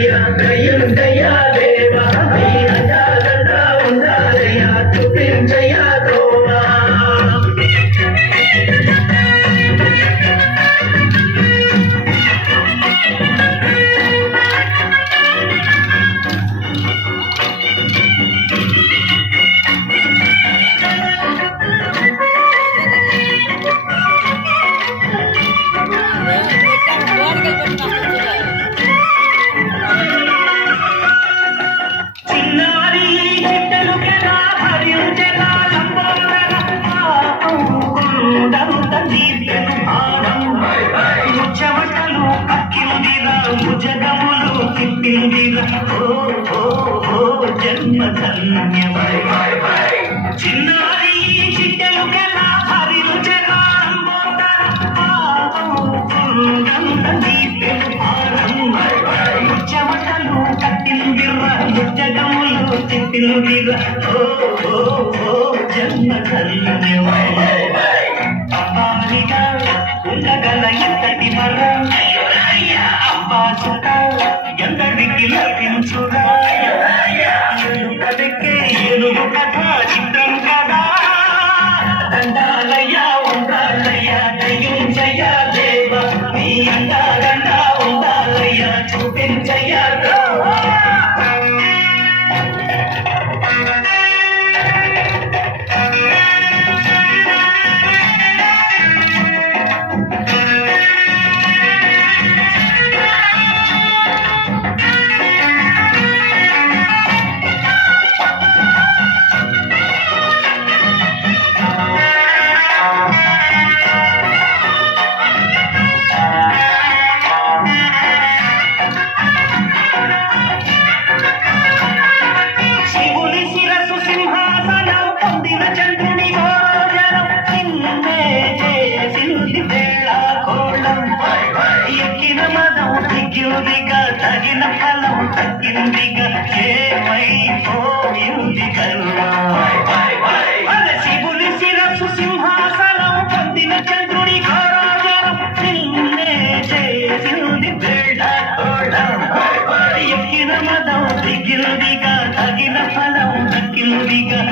దయ్యుండయ్యా దేవా నీ అందాలంతా ఉండాలయ్యా చూపించయ్యా దోవా చిన్నారి చిట్టెలు కలా హరిలు చెమటలు కట్టిందిర్ర జగములు తిట్టిందిర్ర జన్మ అబ్బానిగా ఉండగల ఎంతటి మరం అబ్బా సుత ఎందరికి లభించురా ఏనుగు కథ చిత్రం కదా దండాలయ్యా ఉండాలయ్యా దయ్యుంచయ్యా దేవా నీ అండాలండా ఉండాలయ్యా చూపించయ్యా తగిన ఫలం తగ్గిందిగా ఏమైపోయింది కల్లా శివుని శిరస్సు సింహాసనం పొందిన చంద్రుడి ఘోరాజనం నిన్నే చేసింది బేడకోళం ఎక్కిన మదం దిగిందిగా తగిన ఫలం దక్కిందిగా